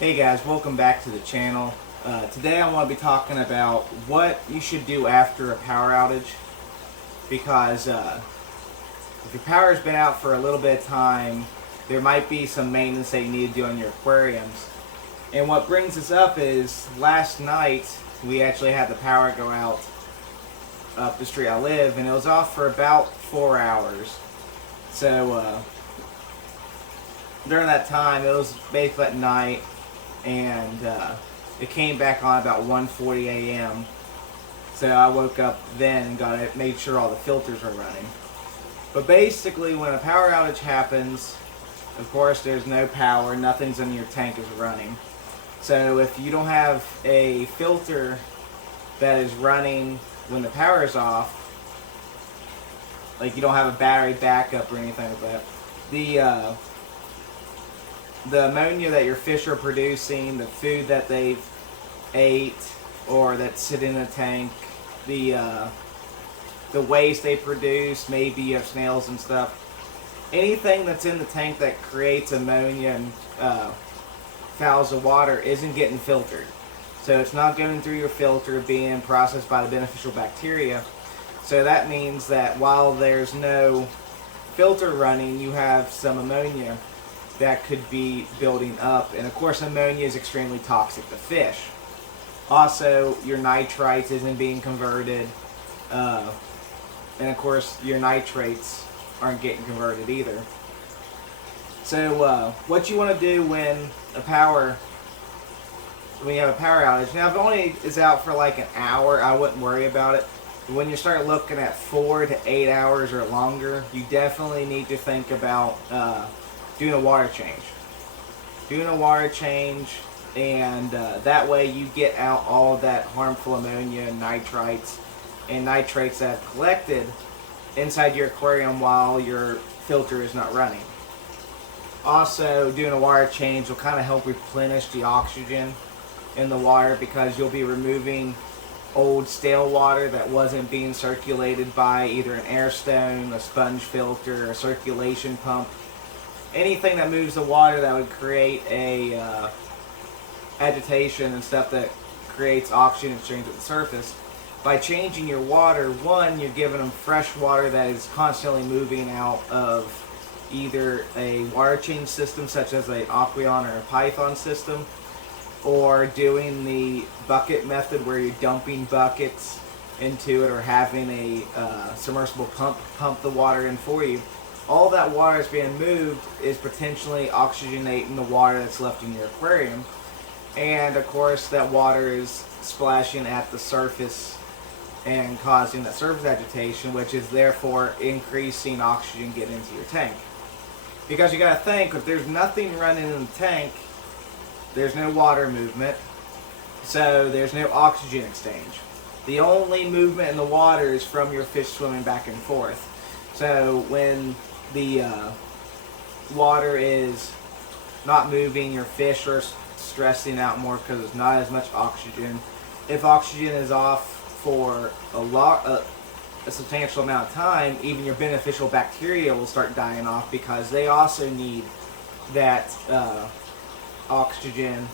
Hey guys, welcome back to the channel. Today I want to be talking about what you should do after a power outage, because if your power's been out for a little bit of time, there might be some maintenance that you need to do on your aquariums. And what brings this up is last night we actually had the power go out up the street I live, and it was off for about 4 hours. So during that time, it was basically at night, and it came back on about 1:40 a.m. So I woke up then and made sure all the filters are running. But basically, when a power outage happens, of course there's no power, nothing's in your tank is running. So if you don't have a filter that is running when the power is off, like you don't have a battery backup or anything like that, the ammonia that your fish are producing, the food that they've ate or that's sitting in a tank, the waste they produce, maybe you have snails and stuff, anything that's in the tank that creates ammonia and fouls the water isn't getting filtered. So it's not going through your filter, being processed by the beneficial bacteria. So that means that while there's no filter running, you have some ammonia that could be building up, and of course ammonia is extremely toxic to fish. Also, your nitrites isn't being converted, and of course your nitrates aren't getting converted either. So what you want to do when you have a power outage, now if it only is out for like an hour, I wouldn't worry about it. But when you start looking at 4 to 8 hours or longer, you definitely need to think about doing a water change. And that way you get out all that harmful ammonia and nitrates that have collected inside your aquarium while your filter is not running. Also, doing a water change will kind of help replenish the oxygen in the water, because you'll be removing old stale water that wasn't being circulated by either an air stone, a sponge filter, a circulation pump. Anything that moves the water that would create a agitation and stuff that creates oxygen exchange at the surface. By changing your water, one, you're giving them fresh water that is constantly moving out of either a water change system such as an Aqueon or a Python system, or doing the bucket method where you're dumping buckets into it, or having a submersible pump the water in for you. All that water that's being moved is potentially oxygenating the water that's left in your aquarium. And of course that water is splashing at the surface and causing that surface agitation, which is therefore increasing oxygen getting into your tank. Because you got to think, if there's nothing running in the tank, there's no water movement, so there's no oxygen exchange. The only movement in the water is from your fish swimming back and forth. So when the water is not moving, your fish are stressing out more because there's not as much oxygen. If oxygen is off for a substantial amount of time, even your beneficial bacteria will start dying off, because they also need that oxygen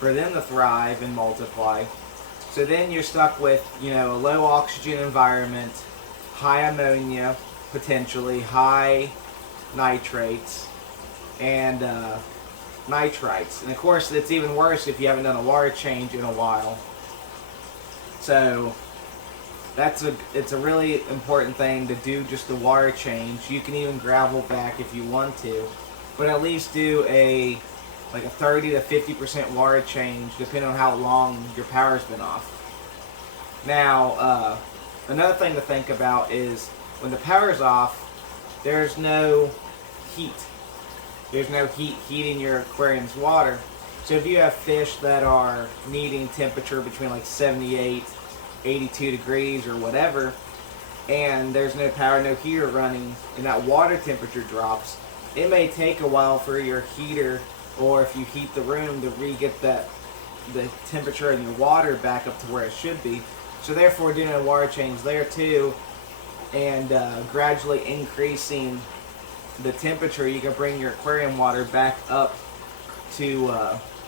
for them to thrive and multiply. So then you're stuck with, a low oxygen environment, high ammonia, potentially high nitrates, and nitrites. And of course it's even worse if you haven't done a water change in a while. So it's a really important thing to do, just the water change. You can even gravel back if you want to, but at least do a 30 to 50% water change depending on how long your power's been off. Now another thing to think about is when the power's off, there's no heat. There's no heat heating your aquarium's water. So if you have fish that are needing temperature between 78, 82 degrees or whatever, and there's no power, no heater running, and that water temperature drops, it may take a while for your heater, or if you heat the room, to re-get the temperature in your water back up to where it should be. So therefore doing a water change there too, and gradually increasing the temperature, you can bring your aquarium water back up to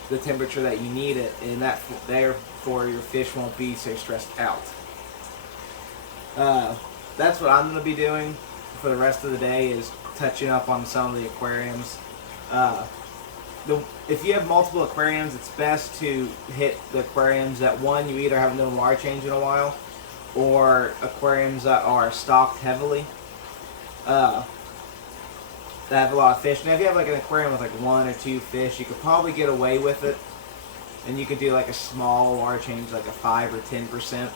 the temperature that you need it, and that therefore your fish won't be so stressed out. That's what I'm going to be doing for the rest of the day, is touching up on some of the aquariums. If you have multiple aquariums, it's best to hit the aquariums that, one, you either haven't done water change in a while, or aquariums that are stocked heavily, that have a lot of fish. Now if you have like an aquarium with like 1 or 2 fish, you could probably get away with it, and you could do like a small water change, like a 5 or 10%.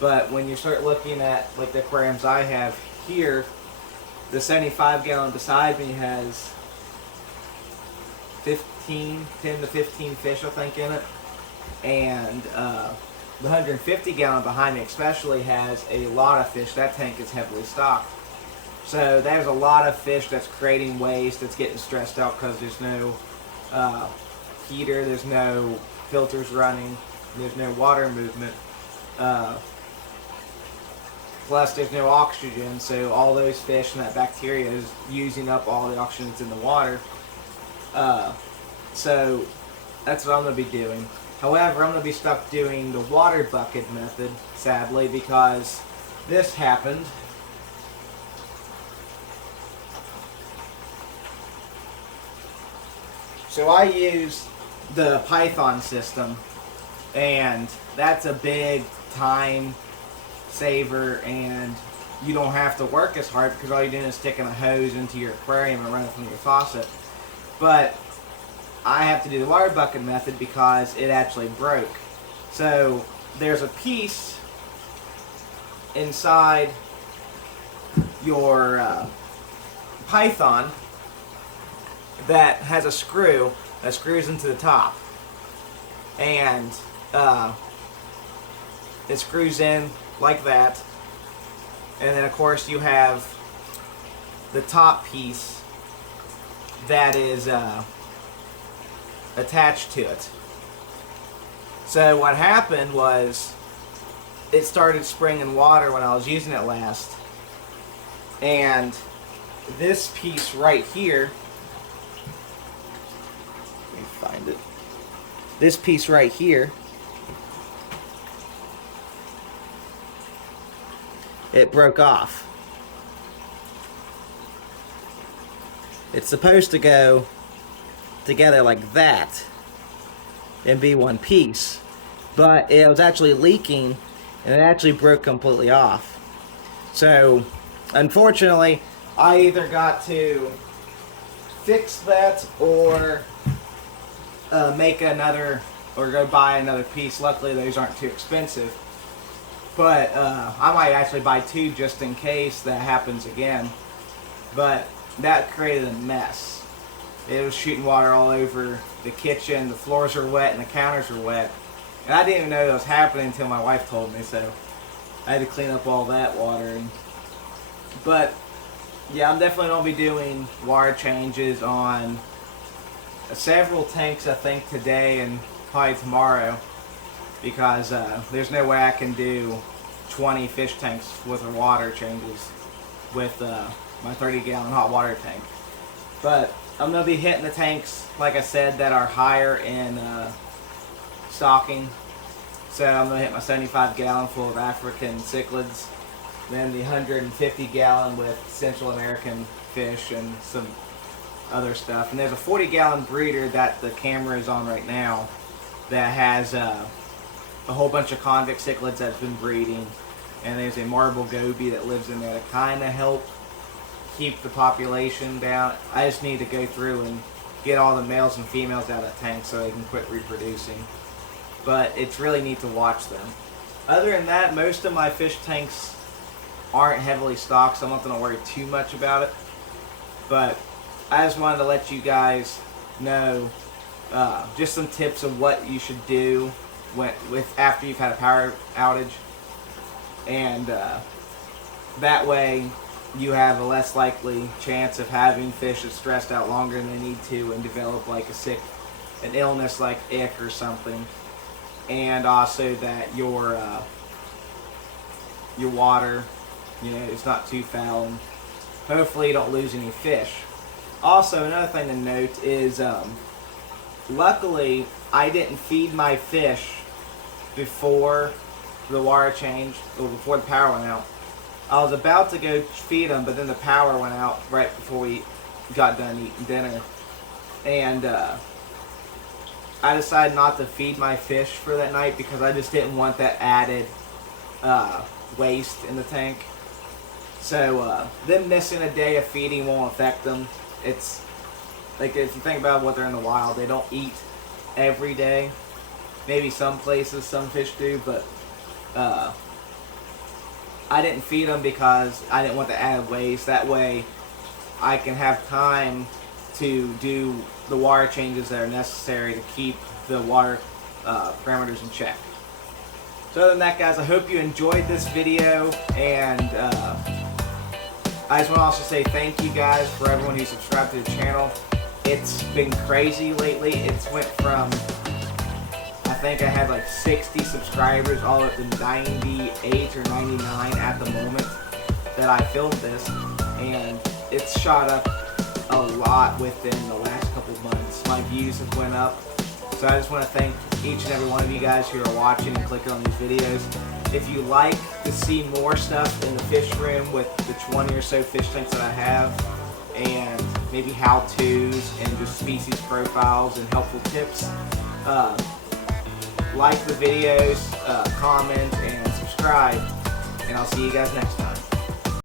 But when you start looking at like the aquariums I have here, the 75 gallon beside me has 10 to 15 fish, I think, in it. And the 150 gallon behind me especially has a lot of fish. That tank is heavily stocked. So there's a lot of fish that's creating waste, that's getting stressed out because there's no heater, there's no filters running, there's no water movement. Plus there's no oxygen, so all those fish and that bacteria is using up all the oxygen that's in the water. So that's what I'm going to be doing. However, I'm going to be stuck doing the water bucket method, sadly, because this happened. So I use the Python system, and that's a big time saver, and you don't have to work as hard because all you're doing is sticking a hose into your aquarium and running from your faucet. But I have to do the water bucket method because it actually broke. So there's a piece inside your Python that has a screw that screws into the top, and it screws in like that, and then of course you have the top piece that is attached to it. So what happened was it started spraying water when I was using it last, and this piece right here, let me find it, this piece right here, it broke off. It's supposed to go together like that and be one piece, but it was actually leaking and it actually broke completely off. So unfortunately I either got to fix that or make another, or go buy another piece. Luckily those aren't too expensive, but I might actually buy 2 just in case that happens again. But that created a mess. It was shooting water all over the kitchen, the floors were wet and the counters were wet. And I didn't even know that was happening until my wife told me, so I had to clean up all that water. But yeah, I'm definitely going to be doing water changes on several tanks, I think, today and probably tomorrow, because there's no way I can do 20 fish tanks worth of water changes with my 30 gallon hot water tank. But I'm going to be hitting the tanks, like I said, that are higher in stocking. So I'm going to hit my 75 gallon full of African cichlids, then the 150 gallon with Central American fish and some other stuff. And there's a 40 gallon breeder that the camera is on right now that has a whole bunch of convict cichlids that's been breeding. And there's a marble goby that lives in there to kind of help keep the population down. I just need to go through and get all the males and females out of the tank so they can quit reproducing. But it's really neat to watch them. Other than that, most of my fish tanks aren't heavily stocked, so I'm not going to worry too much about it. But I just wanted to let you guys know just some tips of what you should do after you've had a power outage, and that way you have a less likely chance of having fish that's stressed out longer than they need to and develop like an illness like ick or something. And also that your water, it's not too foul, and hopefully you don't lose any fish. Also, another thing to note is luckily, I didn't feed my fish before the water changed, or before the power went out. I was about to go feed them, but then the power went out right before we got done eating dinner. And I decided not to feed my fish for that night because I just didn't want that added waste in the tank. So them missing a day of feeding won't affect them. It's like, if you think about what they're in the wild, they don't eat every day. Maybe some places, some fish do, but I didn't feed them because I didn't want the added waste. That way I can have time to do the water changes that are necessary to keep the water parameters in check. So other than that, guys, I hope you enjoyed this video, and I just want to also say thank you guys for everyone who subscribed to the channel. It's been crazy lately. It's went from, I think I had like 60 subscribers all up to 98 or 99 at the moment that I filmed this, and it's shot up a lot within the last couple of months. My views have went up, so I just want to thank each and every one of you guys who are watching and clicking on these videos. If you like to see more stuff in the fish room with the 20 or so fish tanks that I have, and maybe how-tos and just species profiles and helpful tips, like the videos, comment, and subscribe, and I'll see you guys next time.